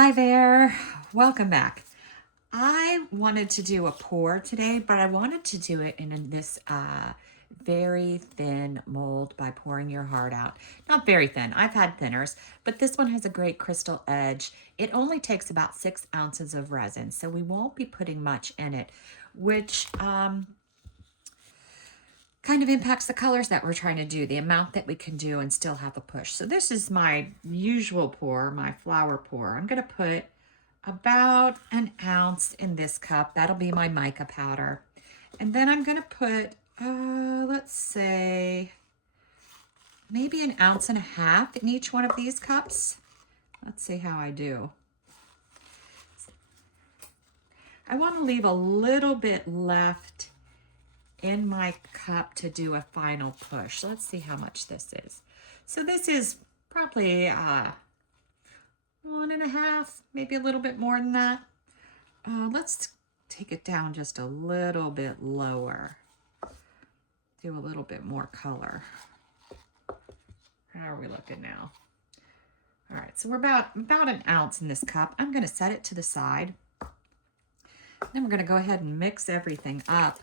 Hi there, welcome back. I wanted to do a pour today, but I wanted to do it in this very thin mold by pouring your heart out. Not very thin, I've had thinners, but this one has a great crystal edge. It only takes about 6 ounces of resin, so we won't be putting much in it, which kind of impacts the colors that we're trying to do, the amount that we can do and still have a push. So this is my usual pour, my flower pour. I'm gonna put about an ounce in this cup. That'll be my mica powder. And then I'm gonna put, let's say, maybe an ounce and a half in each one of these cups. Let's see how I do. I wanna leave a little bit left in my cup to do a final push. Let's see how much this is. So this is probably 1.5, maybe a little bit more than that. Let's take it down just a little bit lower. Do a little bit more color. How are we looking now? All right, so we're about an ounce in this cup. I'm gonna set it to the side. Then we're gonna go ahead and mix everything up.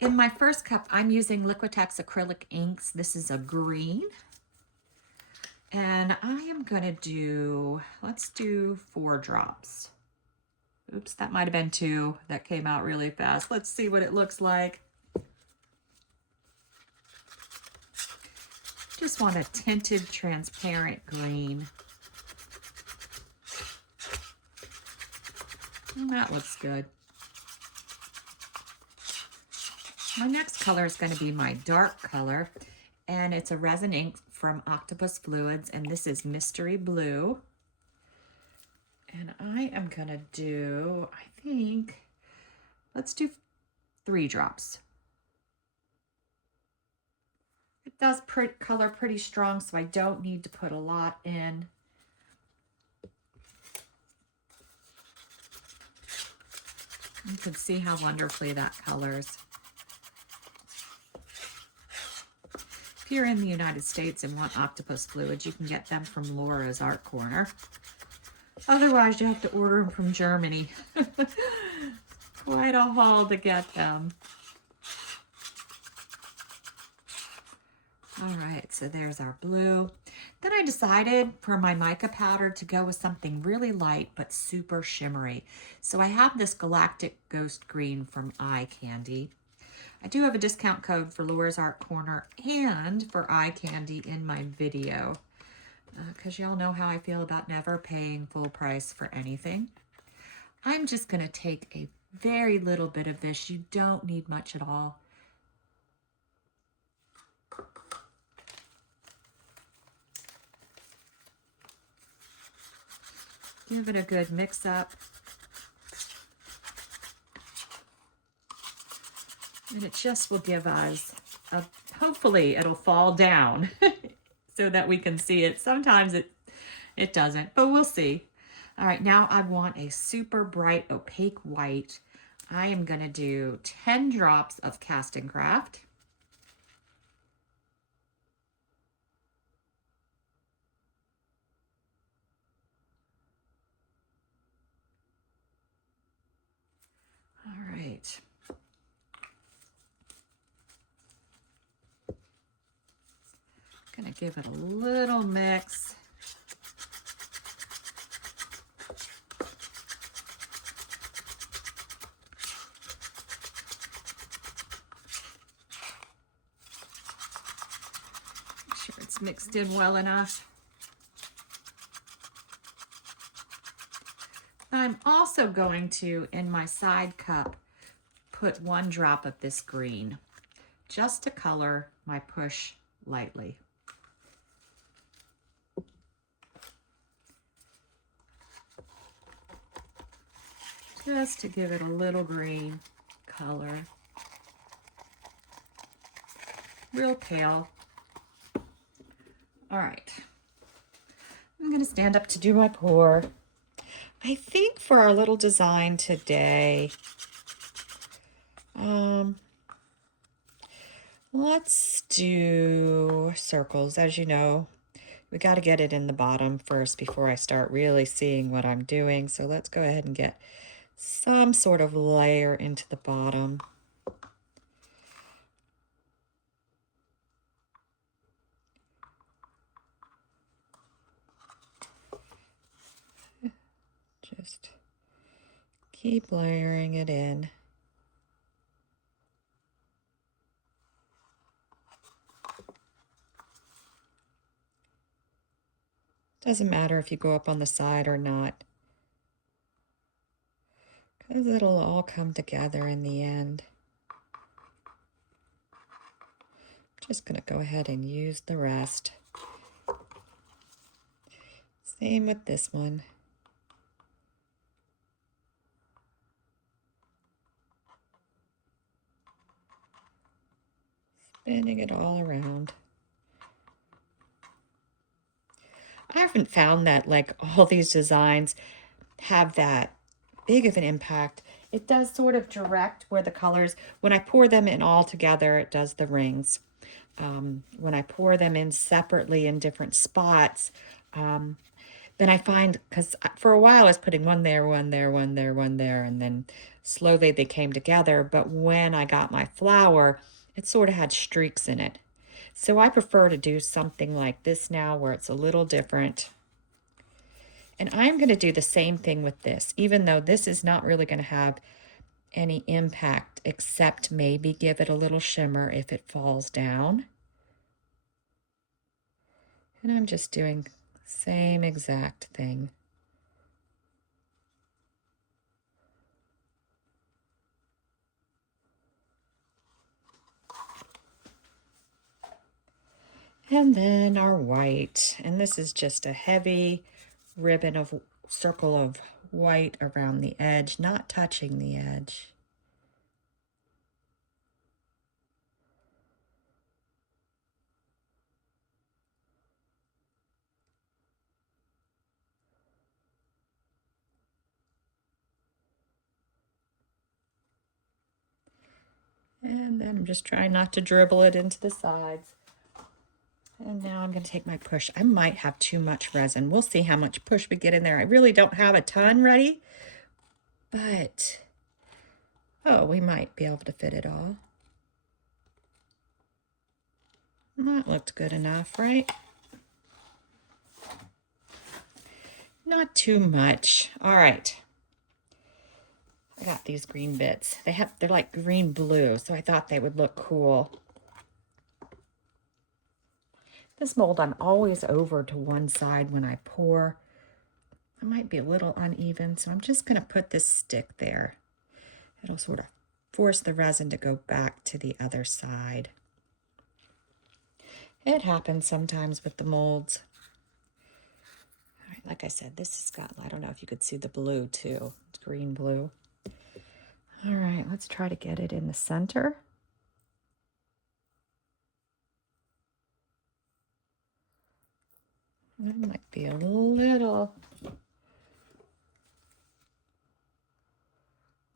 In my first cup, I'm using Liquitex acrylic inks. This is a green. And I am gonna do, let's do 4 drops. Oops, that might have been 2. That came out really fast. Let's see what it looks like. Just want a tinted, transparent green. And that looks good. My next color is going to be my dark color, and it's a resin ink from Octopus Fluids, and this is Mystery Blue. And I am going to do, I think, let's do 3 drops. It does color pretty strong, so I don't need to put a lot in. You can see how wonderfully that colors. If you're in the United States and want Octopus Fluids, you can get them from Laura's Art Corner. Otherwise, you have to order them from Germany. Quite a haul to get them. All right, so there's our blue. Then I decided for my mica powder to go with something really light but super shimmery. So I have this Galactic Ghost Green from Eye Candy. I do have a discount code for Laura's Art Corner and for Eye Candy in my video, because y'all know how I feel about never paying full price for anything. I'm just going to take a very little bit of this. You don't need much at all. Give it a good mix up. And it just will give us a, hopefully it'll fall down so that we can see it. Sometimes it doesn't, but we'll see. All right, now I want a super bright opaque white. I am gonna do 10 drops of Cast and Craft. All right. Gonna give it a little mix. Make sure it's mixed in well enough. I'm also going to, in my side cup, put 1 drop of this green, just to color my push lightly. Just to give it a little green color. Real pale. All right. I'm going to stand up to do my pour. I think for our little design today, let's do circles. As you know, We got to get it in the bottom first before I start really seeing what I'm doing. So let's go ahead and get some sort of layer into the bottom. Just keep layering it in. Doesn't matter if you go up on the side or not, because it'll all come together in the end. Just going to go ahead and use the rest. Same with this one. Spinning it all around. I haven't found that like all these designs have that big of an impact. It does sort of direct where the colors, when I pour them in all together, it does the rings. When I pour them in separately in different spots, then I find, because for a while I was putting one there, one there, one there, one there, and then slowly they came together. But when I got my flower, it sort of had streaks in it. So I prefer to do something like this now where it's a little different. And I'm going to do the same thing with this, even though this is not really going to have any impact, except maybe give it a little shimmer if it falls down. And I'm just doing the same exact thing. And then our white, and this is just a heavy ribbon of circle of white around the edge, not touching the edge. And then I'm just trying not to dribble it into the sides. And now I'm going to take my push. I might have too much resin. We'll see how much push we get in there. I really don't have a ton ready, but oh, we might be able to fit it all. That looked good enough, right? Not too much. All right. I got these green bits. They're like green blue, so I thought they would look cool. This mold, I'm always over to one side when I pour. It might be a little uneven, so I'm just going to put this stick there. It'll sort of force the resin to go back to the other side. It happens sometimes with the molds. All right, like I said, this has got, I don't know if you could see the blue too. It's green blue. All right, let's try to get it in the center. That might be a little...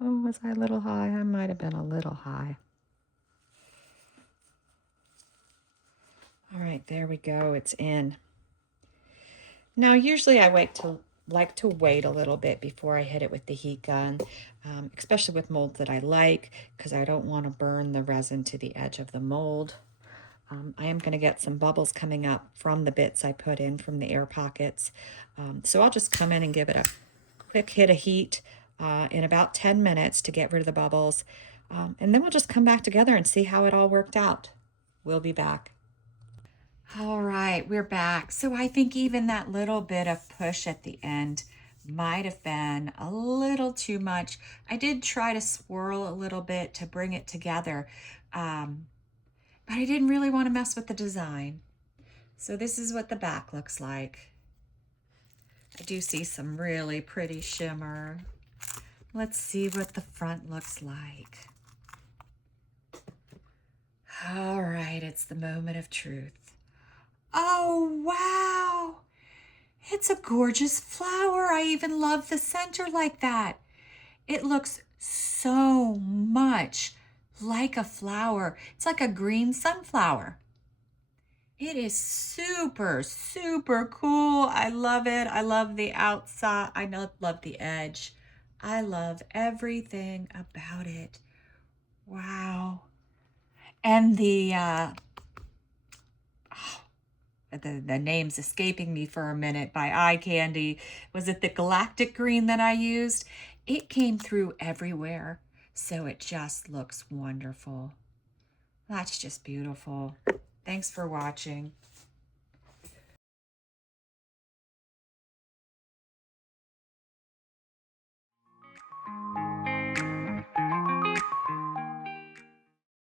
Oh, was I a little high? I might have been a little high. All right, there we go. It's in. Now, usually I like to wait a little bit before I hit it with the heat gun, especially with molds that I like, because I don't want to burn the resin to the edge of the mold. I am going to get some bubbles coming up from the bits I put in from the air pockets. So I'll just come in and give it a quick hit of heat in about 10 minutes to get rid of the bubbles. And then we'll just come back together and see how it all worked out. We'll be back. All right, we're back. So I think even that little bit of push at the end might have been a little too much. I did try to swirl a little bit to bring it together, but I didn't really want to mess with the design. So this is what the back looks like. I do see some really pretty shimmer. Let's see what the front looks like. All right, it's the moment of truth. Oh, wow. It's a gorgeous flower. I even love the center like that. It looks so much like a flower. It's like a green sunflower. It is super, super cool. I love it. I love the outside. I love the edge. I love everything about it. Wow. And the name's escaping me for a minute by eye candy. Was it the galactic green that I used? It came through everywhere. So it just looks wonderful. That's just beautiful. Thanks for watching.